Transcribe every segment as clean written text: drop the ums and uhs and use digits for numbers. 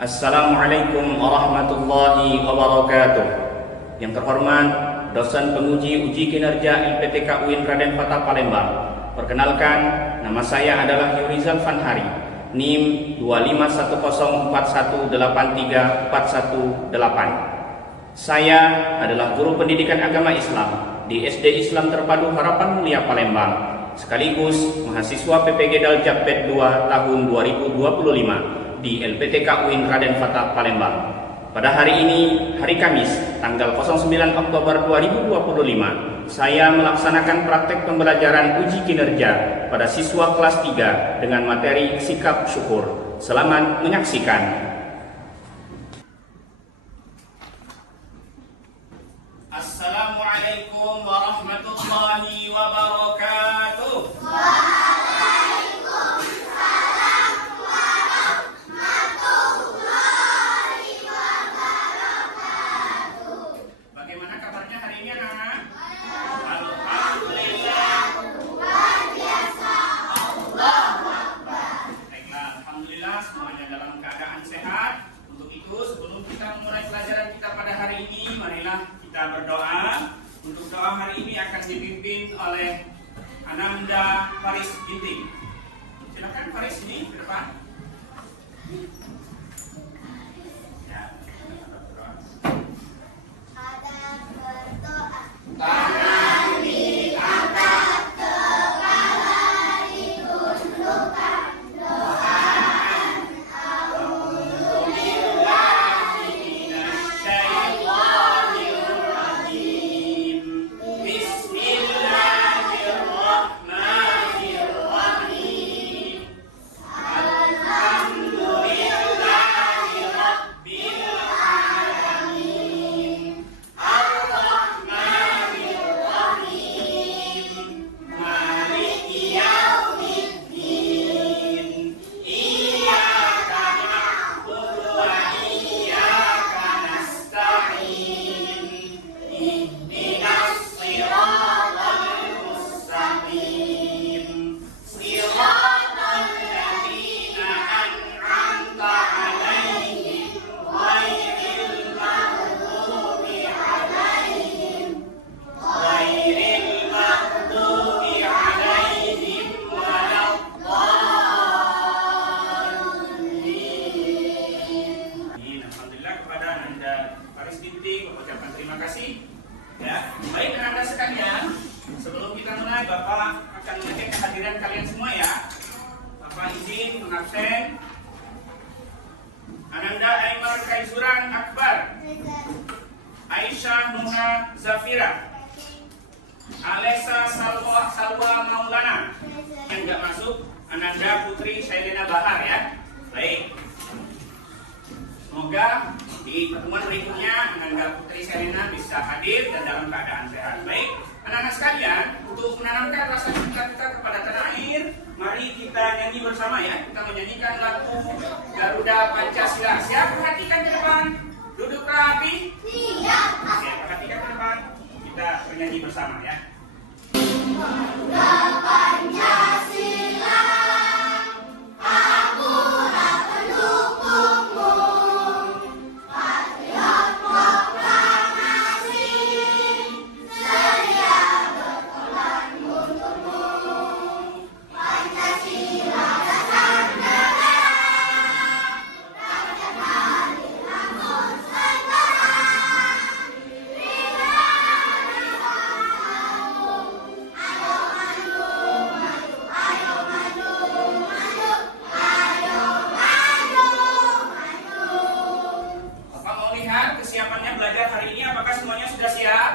Assalamualaikum warahmatullahi wabarakatuh. Yang terhormat dosen penguji uji kinerja LPTK UIN Raden Fatah Palembang. Perkenalkan, nama saya adalah Yurizal Fanhari, NIM 25104183418. Saya adalah guru pendidikan agama Islam di SD Islam Terpadu Harapan Mulia Palembang, sekaligus mahasiswa PPG Daljab PET 2 tahun 2025 di LPTK UIN Raden Fatah Palembang. Pada hari ini, hari Kamis, tanggal 09 Oktober 2025, saya melaksanakan praktek pembelajaran uji kinerja pada siswa kelas 3 dengan materi sikap syukur. Selamat menyaksikan. Assalamualaikum warahmatullahi wabarakatuh. Kita berdoa. Untuk doa hari ini akan dipimpin oleh Ananda Faris Ginting. Silakan Faris ini ke depan. Ya, berdoa. Ada berdoa. Tangan diangkat, kepala ditundukkan, doakan A'udzubillahi minasyaitonirrajim. Bismillahirrahmanirrahim. Alhamdulillahi rabbil alamin. Ar-Rahmanir-Rahim. Maliki yaumiddin. Iyyaka na'budu wa iyyaka nasta'in. Ihdinas siratal mustaqim. Siratal ladzina an'amta 'alaihim ghairil maghdubi 'alaihim waladdallin. Alhamdulillah kepada Anda Faris Ginting mengucapkan terima kasih. Ya, baik Anda sekalian, sebelum kita mulai Bapak akan mengecek kehadiran kalian semua ya. Bapak izin mengabsen Ananda Aymar Kaizuran Akbar, Aisyah Muna Zafira, Alessa Salwa Maulana. Yang nggak masuk Ananda Putri Syailena Bahar ya. Baik. Semoga di pertemuan berikutnya Ananda Putri Syailena bisa hadir dan dalam keadaan sehat. Baik, anak-anak sekalian, untuk menanamkan rasa cinta kita kepada tanah air, mari kita nyanyi bersama ya. Kita menyanyikan lagu Garuda Pancasila. Siap perhatikan ke depan. Duduk rapi. Siap. Oke, perhatikan ke depan. Kita bernyanyi bersama ya. Garuda Pancasila, aku pendukungmu. Patriot proklamasi, sedia berkorban untukmu. Pancasila dasar negara, dapat hari namun sementara. Berikan Bapak mau lihat kesiapannya belajar hari ini, apakah semuanya sudah siap?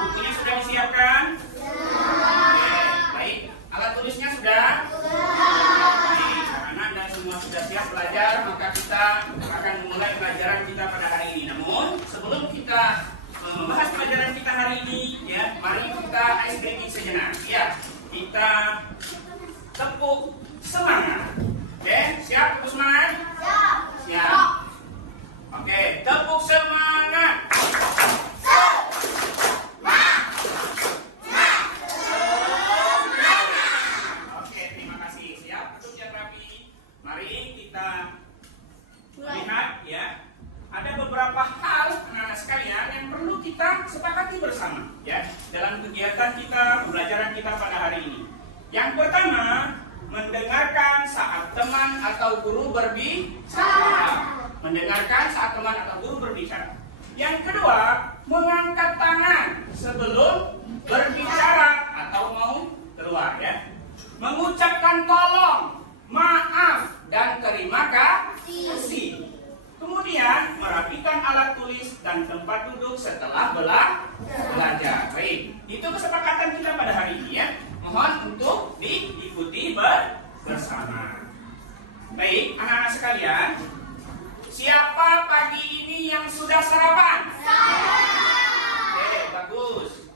Bukunya sudah disiapkan? Oke, baik. Alat tulisnya sudah? Baik, karena Anda semua sudah siap belajar, maka kita akan memulai pelajaran kita pada hari ini. Namun, sebelum kita membahas pelajaran kita hari ini, ya, mari kita ice breaking sejenak. Ya, kita tepuk semangat. Oke, siap tepuk semangat? Siap. Oke, tepuk semangat. Oke, terima kasih. Siap, duduk yang rapi. Mari kita Yang pertama, mendengarkan saat teman atau guru berbicara. Mendengarkan saat teman atau guru berbicara. Yang kedua, mengangkat tangan sebelum berbicara atau mau keluar ya. Mengucapkan tolong, maaf, dan terima kasih. Kemudian merapikan alat tulis dan tempat duduk setelah belajar. Baik, itu kesepakatan kita pada hari ini ya. Mohon untuk diikuti bersama. Baik, anak-anak sekalian, siapa pagi ini yang sudah sarapan? Saya. Oke, bagus.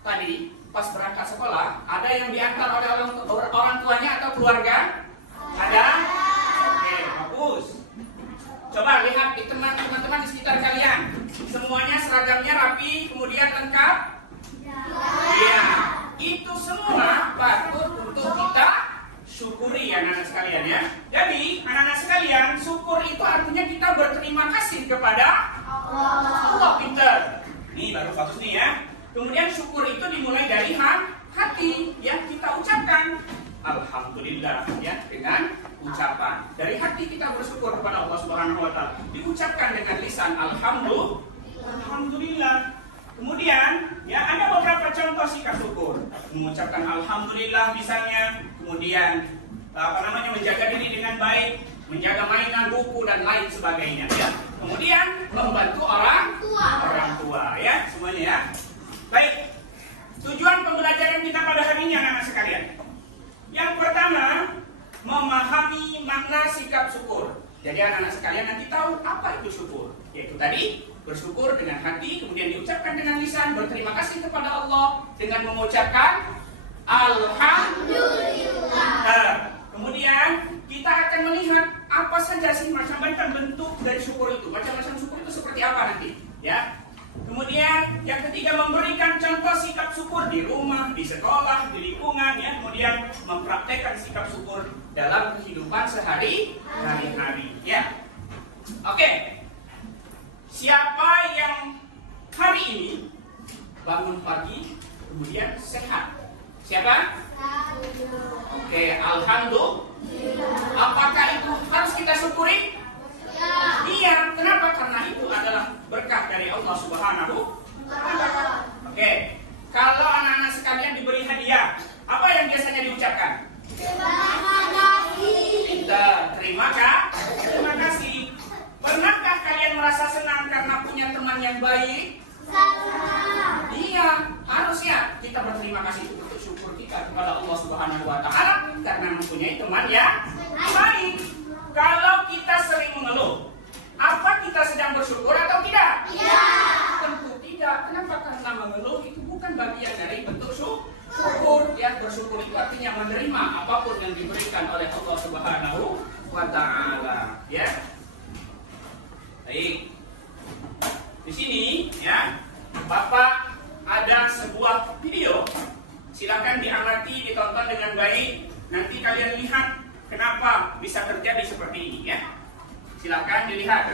Tadi pas berangkat sekolah, ada yang diantar oleh orang tuanya atau keluarga? Ada? Oke, bagus. Coba lihat di teman-teman di sekitar kalian. Semuanya seragamnya rapi, kemudian lengkap? Iya. Itu semua patut untuk kita syukuri ya anak-anak sekalian ya. Jadi anak-anak sekalian, syukur itu artinya kita berterima kasih kepada Allah. Pinter. Nih baru bagus nih ya. Kemudian syukur itu dimulai dari hati ya, kita ucapkan alhamdulillah ya dengan ucapan. Dari hati kita bersyukur kepada Allah Subhanahu wa taala. Diucapkan dengan lisan alhamdulillah. Kemudian ya ada beberapa contoh sikap syukur. Mengucapkan alhamdulillah misalnya, kemudian menjaga diri dengan baik, menjaga mainan, buku dan lain sebagainya ya. Kemudian membantu orang tua ya, semuanya ya. Baik, tujuan pembelajaran kita pada hari ini anak-anak sekalian. Yang pertama, memahami makna sikap syukur. Jadi anak-anak sekalian nanti tahu apa itu syukur. Yaitu tadi, bersyukur dengan hati, kemudian diucapkan dengan lisan, berterima kasih kepada Allah dengan mengucapkan alhamdulillah. Kemudian kita akan melihat apa saja sih macam-macam bentuk dari syukur itu. Macam-macam syukur itu seperti apa nanti, ya. Kemudian yang ketiga, memberikan contoh sikap syukur di rumah, di sekolah, di lingkungan ya. Kemudian mempraktekkan sikap syukur dalam kehidupan sehari-hari ya. Oke. Siapa yang hari ini bangun pagi kemudian sehat? Siapa? Oke, alhamdulillah. Apakah itu harus kita syukuri? Iya, kenapa? Karena itu adalah berkah dari Allah Subhanahu wa taala. Oke, kalau anak-anak sekalian diberi hadiah, apa yang biasanya diucapkan? Terima kasih. Pernahkah kalian merasa senang karena punya teman yang baik? Iya, harus ya. Kita berterima kasih untuk syukur kita kepada Allah Subhanahu wa taala karena mempunyai teman yang baik. Kalau kita sering mengeluh, apa kita sedang bersyukur atau tidak? Iya. Tentu tidak. Kenapa? Karena mengeluh itu bukan bagian dari bentuk syukur. Ya, bersyukur itu artinya menerima apapun yang diberikan oleh Allah Subhanahu wa taala. Ya. Baik. Di sini ya, Bapak ada sebuah video. Silakan diamati, ditonton dengan baik. Nanti kalian lihat kenapa bisa terjadi seperti ini ya. Silakan dilihat.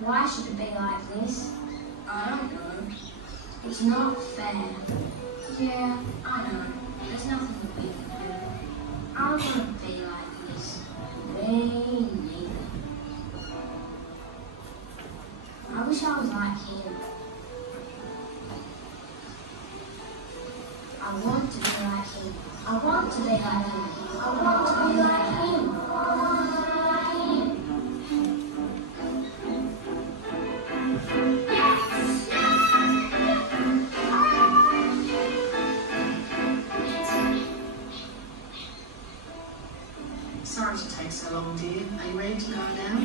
Why should it be like this? I don't know. It's not fair. Yeah, I know. There's nothing that we can do. I want to be like this. Me neither. I wish I was like him. I want to be like him. I want to be like him. I want to be like him. Sorry to take so long, dear. Are you ready to go now?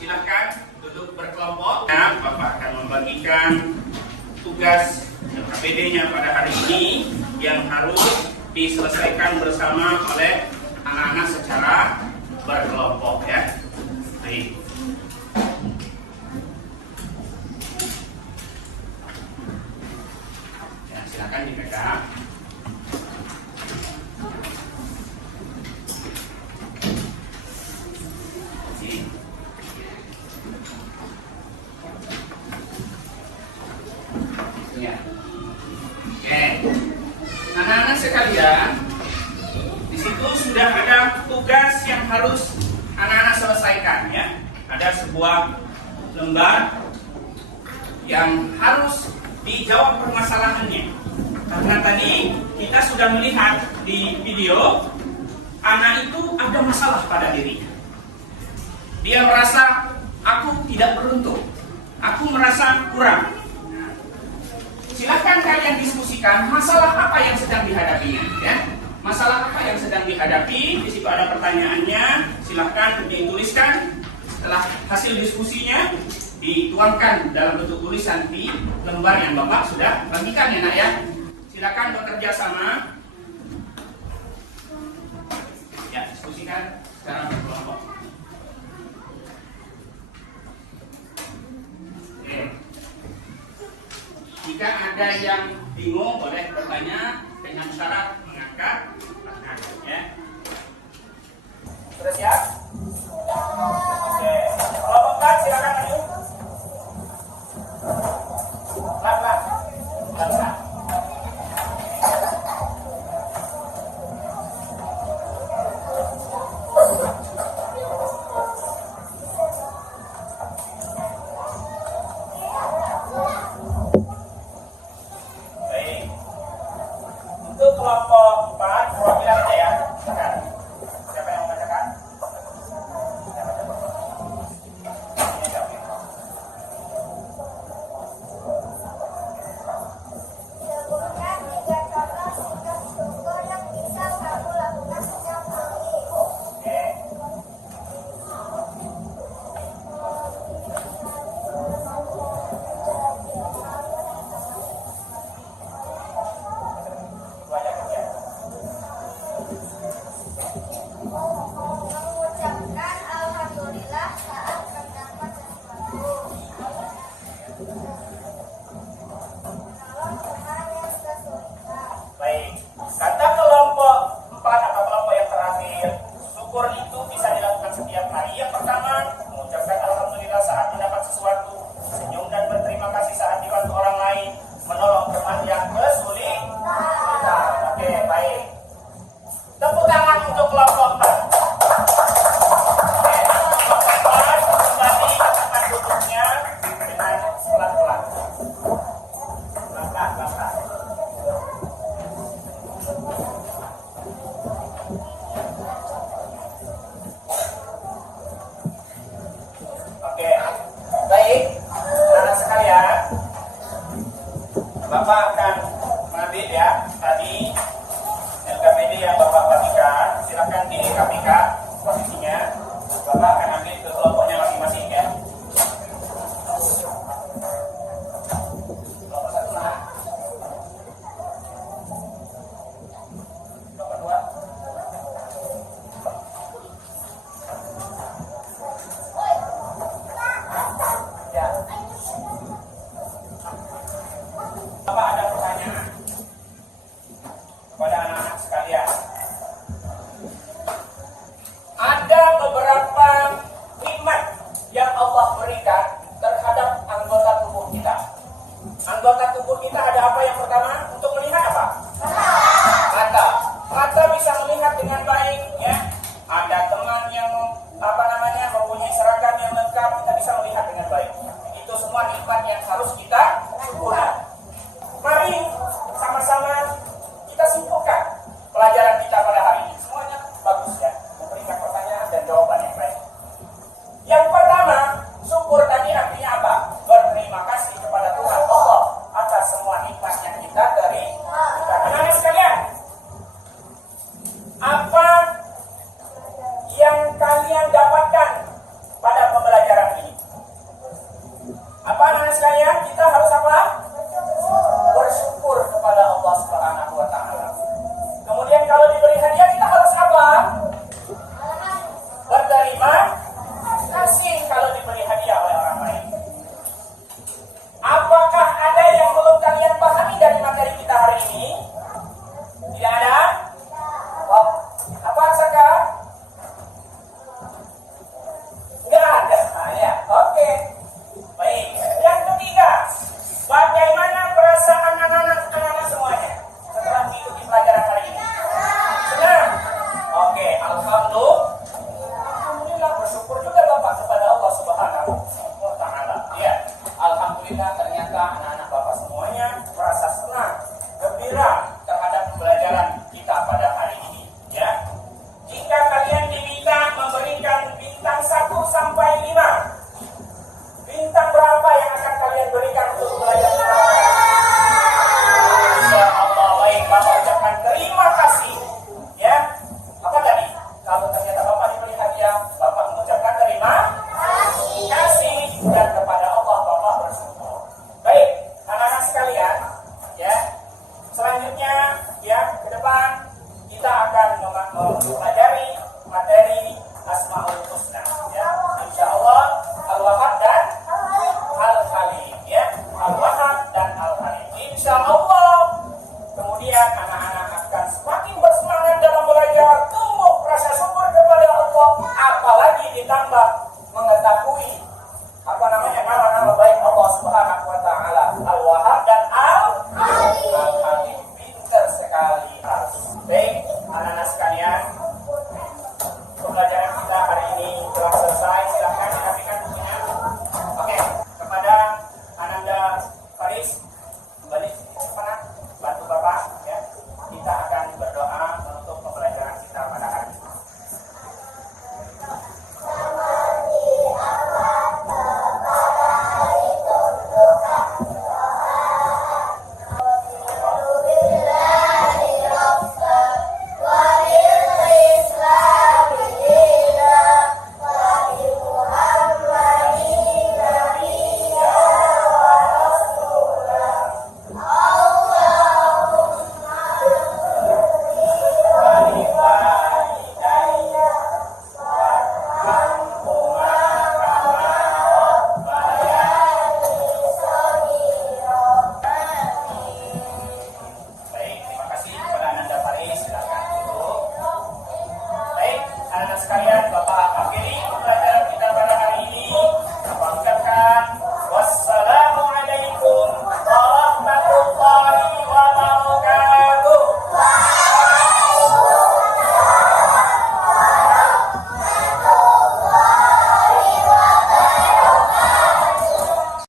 Silakan duduk berkelompok. Nah, Bapak akan membagikan tugas KPD-nya pada hari ini yang harus diselesaikan bersama oleh anak-anak secara berkelompok ya. Baik. Ya, silakan dipegang. Ini. Ya. Oke. Anak-anak sekalian, di situ sudah ada tugas yang harus anak-anak selesaikan ya. Ada sebuah lembar yang harus dijawab permasalahannya. Karena tadi kita sudah melihat di video, anak itu ada masalah pada dirinya. Dia merasa aku tidak beruntung, aku merasa kurang. Silahkan kalian diskusikan masalah apa yang sedang dihadapinya ya. Masalah apa yang sedang dihadapi, di situ ada pertanyaannya, silahkan dituliskan. Setelah hasil diskusinya dituangkan dalam bentuk tulisan di lembar yang Bapak sudah bagikan ya nak ya. Silakan bekerja sama. Ya, diskusikan secara berkelompok. Oke. Jika ada yang bingung boleh bertanya dengan syarat mengangkat tangan ya. Sudah siap? Oke. Kelompok 4 silakan maju. Pelan-pelan. Pelan-pelan. Baik. Untuk kelompok 4 perwakilan aja ya. Silakan. Siapa yang membacakan? Sebutkan 3 contoh sikap syukur yang bisa kamu lakukan setiap hari. Oke. Itu aja kerja. Mengucapkan alhamdulillah saat mendapat sesuatu. Kalau Tuhan yang kesulitan. Baik. Kata kelompok 4 atau kelompok yang terakhir, syukur itu bisa dilakukan setiap hari. Yang pertama, mengucapkan alhamdulillah saat mendapat sesuatu, senyum dan berterima kasih saat dibantu orang lain, menolong teman yang kesulitan. Oke, baik. Tepuk tangan untuk kelompok 4. Oke, kelompok 4 kembali ke tempat duduknya dengan pelan-pelan. Pelan-pelan, pelan-pelan. Oke, baik, anak sekalian, Bapak akan mengambil ya tadi LKPD yang Bapak bagikan. Silakan dirapikan posisinya. Bapak akan ambil ke kelompoknya masing-masing ya. Kelompok 1 mana? Kelompok 2? Ya. Apa ada pertanyaan kepada anak-anak sekalian? Ada beberapa nikmat yang Allah berikan terhadap anggota tubuh kita. Anggota tubuh kita ada apa yang pertama? Untuk melihat apa? Mata. Mata bisa melihat dengan baik, ya. Ada teman yang mempunyai seragam yang lengkap, kita bisa melihat dengan baik. Itu semua nikmat yang harus kita syukuri. Mari sama-sama kita simpulkan pelajaran kita pada hari ini. Semuanya bagus ya, memberikan pertanyaan dan jawaban yang baik. Yang pertama, syukur tadi artinya apa? Berterima kasih kepada Tuhan Allah atas semua nikmat yang kita berikan. Anak-anak sekalian, apa yang kalian dapatkan pada pembelajaran ini? Apa anak-anak sekalian? Kita harus apa? Bersyukur kepada Allah Subhanahu wa taala. Kemudian kalau diberi hadiah kita harus apa? Berterima kasih kalau diberi hadiah oleh orang lain. Apakah ada yang belum kalian pahami dari materi kita hari ini? Tidak ada? Oh, apa sekarang? Tidak ada. Nah, ya, oke. Baik. Yang ketiga, bagaimana perasaan anak-anak semuanya setelah mengikuti pelajaran hari ini? Senang? Oke, alhamdulillah, bersyukur juga Bapak kepada Allah Subhanahu wa taala. Ya, alhamdulillah ternyata anak-anak Bapak semuanya merasa senang, gembira terhadap pembelajaran kita pada hari ini, ya. Jika kalian diminta memberikan bintang 1 sampai 5, bintang berapa yang akan kalian berikan untuk pelajaran kita? Masya Allah, baik, Bapak ucapkan terima kasih. Ya, apa tadi? Kalau ternyata Bapak diberi hadiah, Bapak mengucapkan terima kasih dan kepada Allah Bapak bersyukur. Baik, anak-anak sekalian, ya. Selanjutnya, ya, ke depan kita akan mempelajari